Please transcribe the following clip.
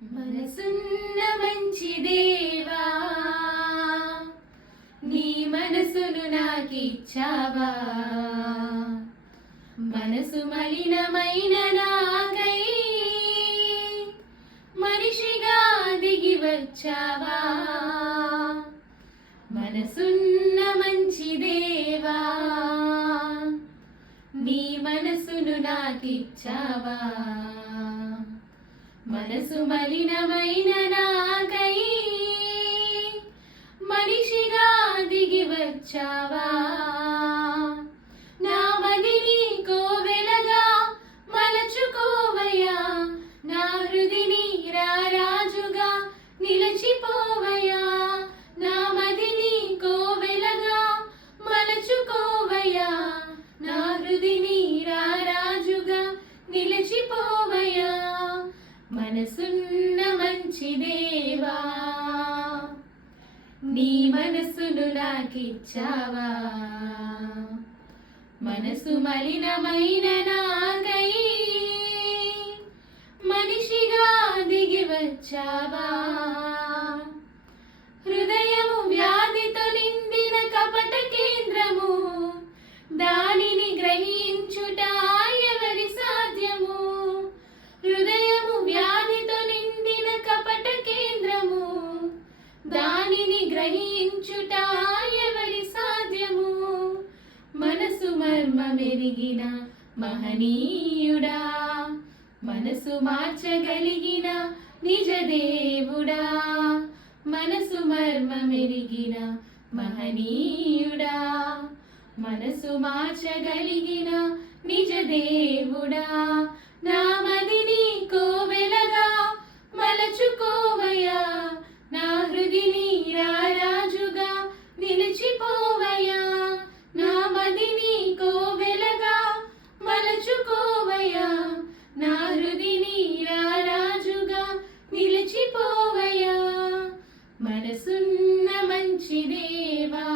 మనసున్న మంచి దేవా, నీ మనసును నాకిచ్చావా. మనసు మలినమైన నాకై మనిషిగా దిగి వచ్చావా. మనసున్న మంచి దేవా, నీ మనసును నాకిచ్చావా. మనసు మలినమైన నాకై మనిషిగా దిగి వచ్చావా. నా మదిని కోవెలగా మలచుకోవయ్యా, నా హృదిని రారాజుగా నిలచిపోవయ్యా. నా మదిని కోవెలగా మలచుకోవయ్యా, నా హృదిని రారాజుగా నిలచిపోవయ్యా. మనసున్న మంచి దేవా, నీ మనసును నాకిచ్చావా. మనసు మలినమైన నాకై మనిషిగా దిగి వచ్చావా. హృదయము వ్యాధితో నిండిన కపట కేంద్రము, దానిని గ్రహించుట ఎవరి సాధ్యము. హృదయము వ్యాధితో నిండిన కపట కేంద్రము, దానిని గ్రహించుట ఎవరి సాధ్యము. మనసు మర్మమెరిగిన మహనీయుడా, మనసు మార్చగలిగిన నిజ దేవుడా. మనసు మర్మమెరిగిన మహనీయుడా, మనసు మార్చగలిగిన నిజ దేవుడా. నా మదిని కోవెలగా మలచుకోవయ్యా, నా హృదిని రారాజుగా నిలిచిపోవయ్యా. నా మదిని కోవెలగా మలచుకోవయ్యా, నా హృదిని రారాజుగా నిలిచిపోవయ్యా. మనసున్న మంచి దేవా,